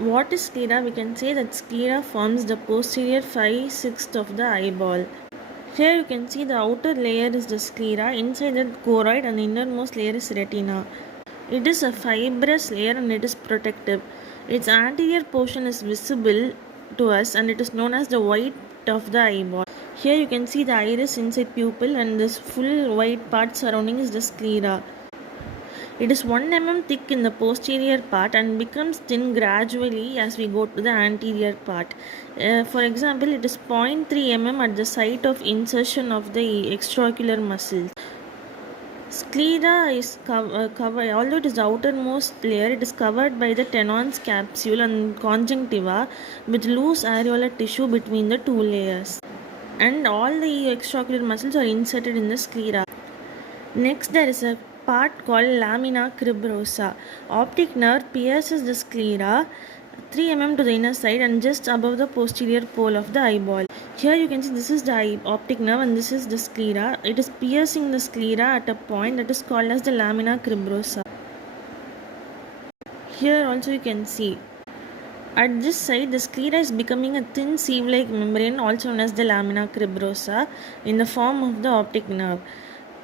What is sclera? We can say that sclera forms the posterior 5/6 of the eyeball. Here you can see the outer layer is the sclera, inside the choroid, and the innermost layer is retina. It is a fibrous layer and it is protective. Its anterior portion is visible to us and it is known as the white of the eyeball. Here you can see the iris inside pupil and this full white part surrounding is the sclera. It is 1 mm thick in the posterior part and becomes thin gradually as we go to the anterior part. For example, it is 0.3 mm at the site of insertion of the extraocular muscles. Sclera is covered, although it is the outermost layer, it is covered by the Tenon's capsule and conjunctiva with loose areolar tissue between the two layers. And all the extraocular muscles are inserted in the sclera. Next, there is a part called lamina cribrosa. Optic nerve pierces the sclera 3 mm to the inner side and just above the posterior pole of the eyeball. Here you can see this is the optic nerve and this is the sclera. It is piercing the sclera at a point that is called as the lamina cribrosa. Here also you can see at this side the sclera is becoming a thin sieve-like membrane also known as the lamina cribrosa in the form of the optic nerve.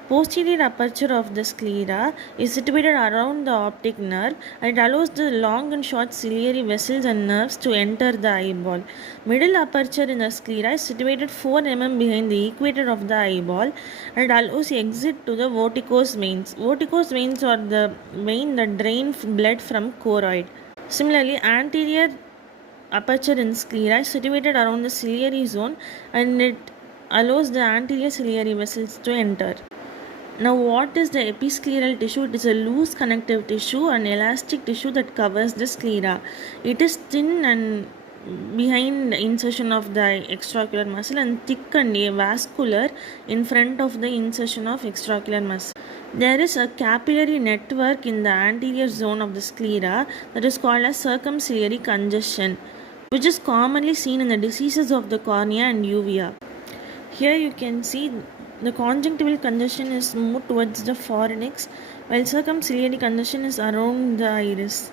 Posterior aperture of the sclera is situated around the optic nerve and it allows the long and short ciliary vessels and nerves to enter the eyeball. Middle aperture in the sclera is situated 4 mm behind the equator of the eyeball and allows exit to the varicose veins. Varicose veins are the vein that drain blood from choroid. Similarly, anterior aperture in sclera is situated around the ciliary zone and it allows the anterior ciliary vessels to enter. Now, what is the episcleral tissue? It is a loose connective tissue and elastic tissue that covers the sclera. It is thin and behind the insertion of the extraocular muscle and thick and vascular in front of the insertion of extraocular muscle. There is a capillary network in the anterior zone of the sclera that is called as circumciliary congestion, which is commonly seen in the diseases of the cornea and uvea. Here you can see the conjunctival congestion is more towards the fornix, while circumciliary congestion is around the iris.